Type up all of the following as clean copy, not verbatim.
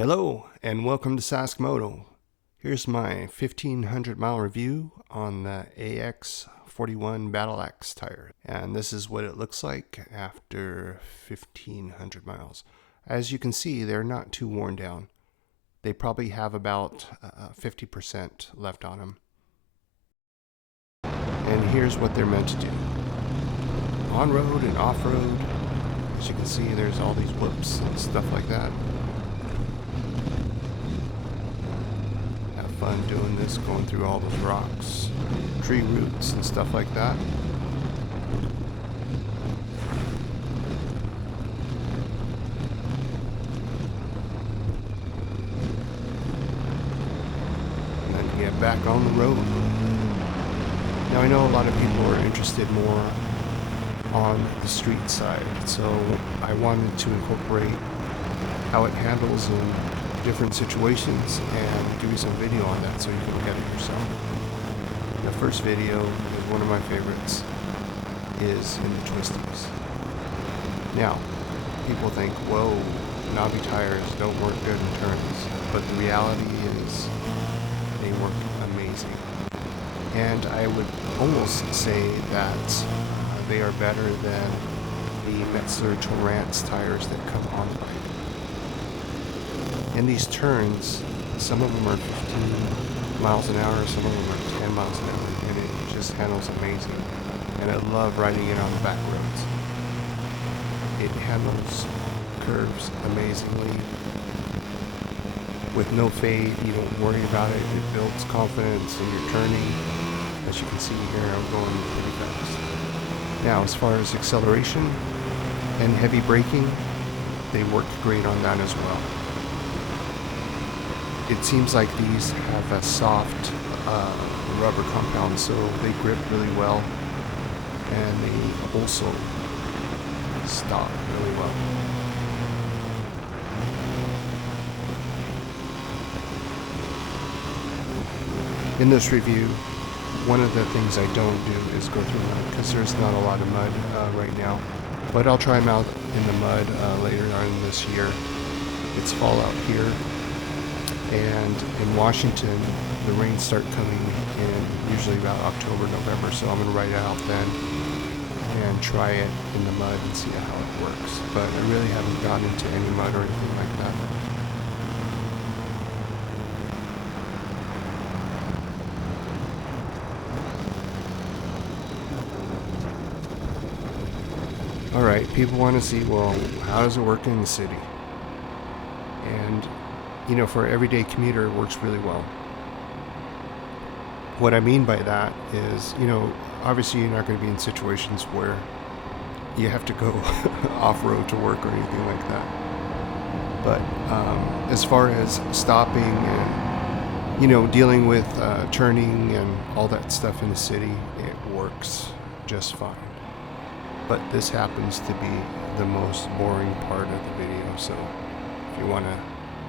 Hello and welcome to Saskmoto. Here's my 1500 mile review on the ax41 Battlax tire, and this is what it looks like after 1500 miles. As you can see, they're not too worn down. They probably have about 50% left on them. And here's what they're meant to do. On-road and off-road. As you can see, there's all these whoops and stuff like that. Fun doing this, going through all those rocks, tree roots and stuff like that. And then get back on the road. Now I know a lot of people are interested more on the street side, so I wanted to incorporate how it handles in different situations and give you some video on that so you can look at it yourself. The first video is one of my favorites, is in the twisties. Now, people think, whoa, knobby tires don't work good in turns, but the reality is they work amazing. And I would almost say that they are better than the Metzler-Torrance tires that come on the bike. In these turns, some of them are 15 miles an hour, some of them are 10 miles an hour, and it just handles amazing. And I love riding it on the back roads. It handles curves amazingly. With no fade, you don't worry about it. It builds confidence in your turning. As you can see here, I'm going pretty fast. Now, as far as acceleration and heavy braking, they work great on that as well. It seems like these have a soft rubber compound, so they grip really well, and they also stop really well. In this review, one of the things I don't do is go through mud, because there's not a lot of mud right now, but I'll try them out in the mud later on this year. It's fall out here. And in Washington, the rains start coming in usually about October, November, so I'm going to ride it out then and try it in the mud and see how it works. But I really haven't gotten into any mud or anything like that. Alright, people want to see, well, how does it work in the city? And you know, for an everyday commuter, it works really well. What I mean by that is, you know, obviously you're not going to be in situations where you have to go off-road to work or anything like that. But as far as stopping and, you know, dealing with turning and all that stuff in the city, it works just fine. But this happens to be the most boring part of the video, so if you want to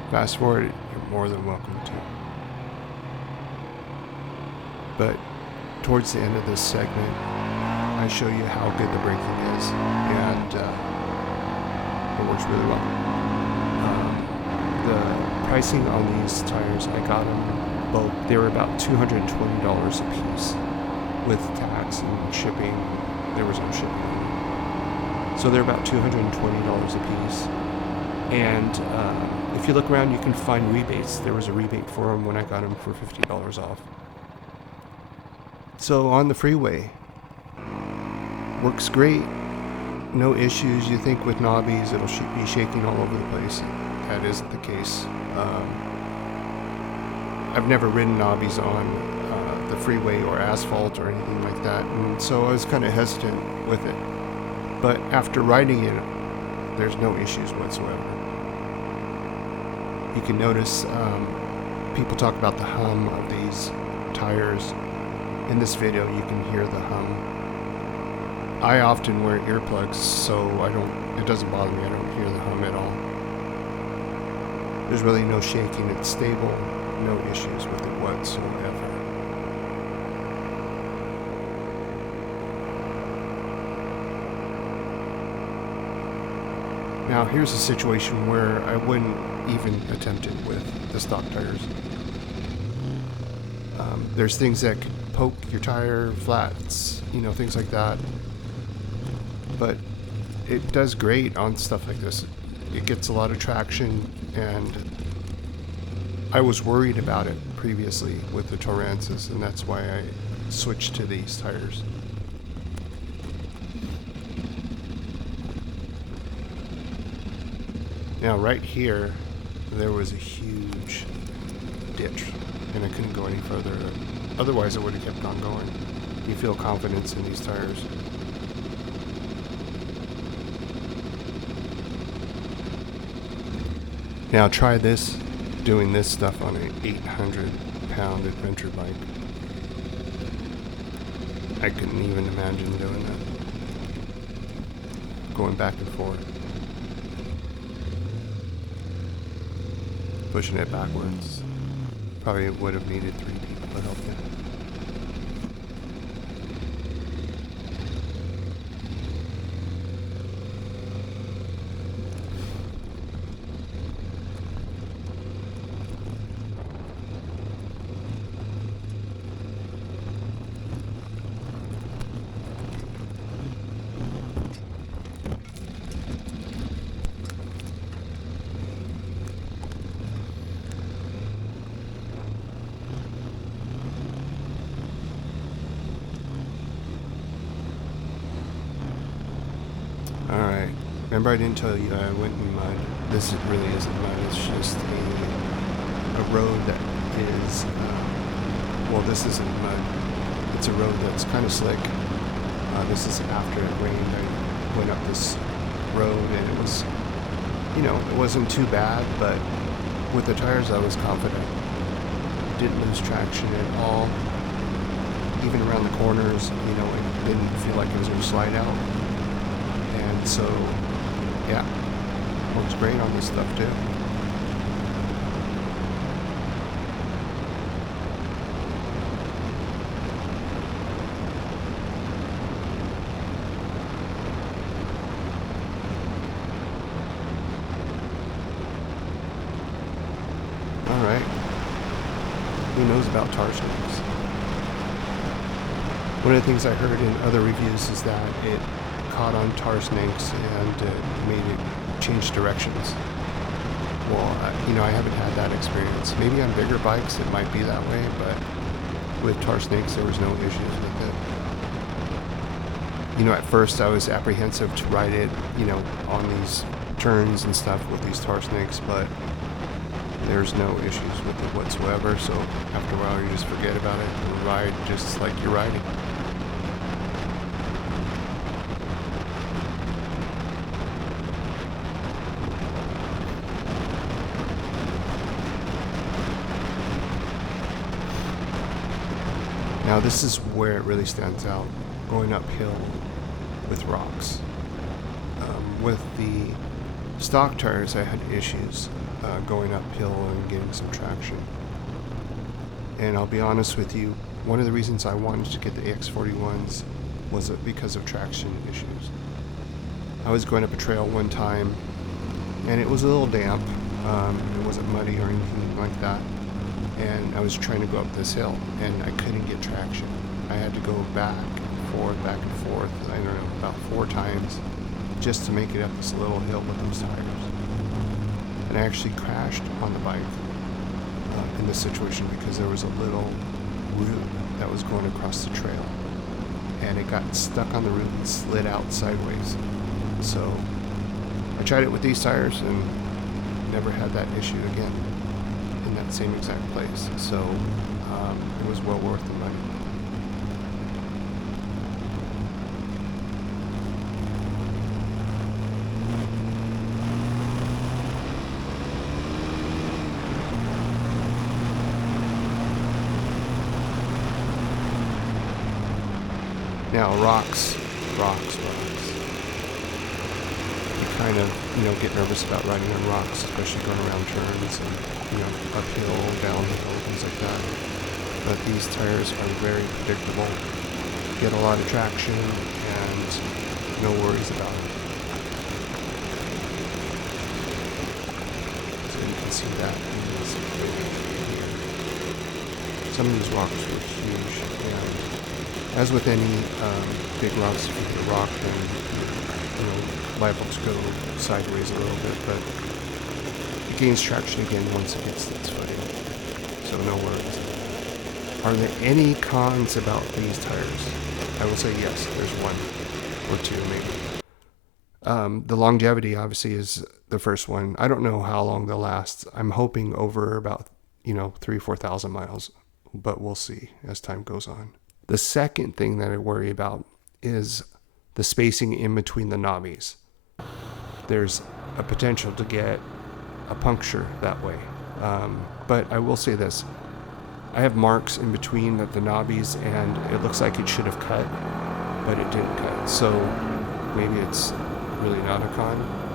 fast forward, you're more than welcome to. But towards the end of this segment, I show you how good the braking is, and it works really well. The pricing on these tires, I got them both. They were about $220 a piece with tax and shipping. There was no shipping on them, so they're about $220 a piece. And if you look around, you can find rebates. There was a rebate for them when I got them for $50 off. So on the freeway, works great. No issues. You think with knobbies it'll be shaking all over the place. That isn't the case. I've never ridden knobbies on the freeway or asphalt or anything like that, and so I was kind of hesitant with it. But after riding it, there's no issues whatsoever. You can notice people talk about the hum of these tires. In this video, you can hear the hum. I often wear earplugs, so it doesn't bother me. I don't hear the hum at all. There's really no shaking. It's stable. No issues with it whatsoever. Now here's a situation where I wouldn't even attempt it with the stock tires. There's things that could poke your tire flats, you know, things like that. But it does great on stuff like this. It gets a lot of traction, and I was worried about it previously with the Torrances, and that's why I switched to these tires. Now right here, there was a huge ditch, and I couldn't go any further. Otherwise, I would have kept on going. You feel confidence in these tires. Now try this, doing this stuff on an 800-pound adventure bike. I couldn't even imagine doing that. Going back and forth. Pushing it backwards. Probably would have needed 3 people to help me. Alright, remember I didn't tell you I went in mud. This really isn't mud, it's just a road that is, well, this isn't mud. It's a road that's kind of slick. This is after it rained. I went up this road and it was, you know, it wasn't too bad, but with the tires I was confident. Didn't lose traction at all. Even around the corners, you know, it didn't feel like it was going to slide out. And so, yeah, works great on this stuff too. Alright, who knows about tar snakes? One of the things I heard in other reviews is that it caught on tar snakes and made it change directions. Well, you know, I haven't had that experience. Maybe on bigger bikes it might be that way, but with tar snakes there was no issues with it. You know, at first I was apprehensive to ride it, you know, on these turns and stuff with these tar snakes, but there's no issues with it whatsoever, so after a while you just forget about it and ride just like you're riding. Now this is where it really stands out, going uphill with rocks. With the stock tires I had issues going uphill and getting some traction. And I'll be honest with you, one of the reasons I wanted to get the ax41s was because of traction issues. I was going up a trail one time and it was a little damp, it wasn't muddy or anything like that. And I was trying to go up this hill, and I couldn't get traction. I had to go back and forth, I don't know, about 4 times, just to make it up this little hill with those tires. And I actually crashed on the bike in this situation because there was a little root that was going across the trail. And it got stuck on the root and slid out sideways. So I tried it with these tires and never had that issue again. In that same exact place, so it was well worth the money. Now rocks. You kind of, you know, get nervous about riding on rocks, especially going around turns and, you know, uphill, downhill, things like that. But these tires are very predictable. Get a lot of traction and no worries about it. So you can can see that in this photo here. Some of these rocks were huge, and as with any big rocks, if you hit a rock, then liable to go sideways a little bit, but it gains traction again once it gets its footing, so no worries. Are there any cons about these tires? I will say yes, there's one or two maybe. The longevity obviously is the first one. I don't know how long they'll last. I'm hoping over about 3,000-4,000 miles, but we'll see as time goes on. The second thing that I worry about is the spacing in between the knobbies. There's a potential to get a puncture that way. But I will say this. I have marks in between the knobbies, and it looks like it should have cut, but it didn't cut. So maybe it's really not a con.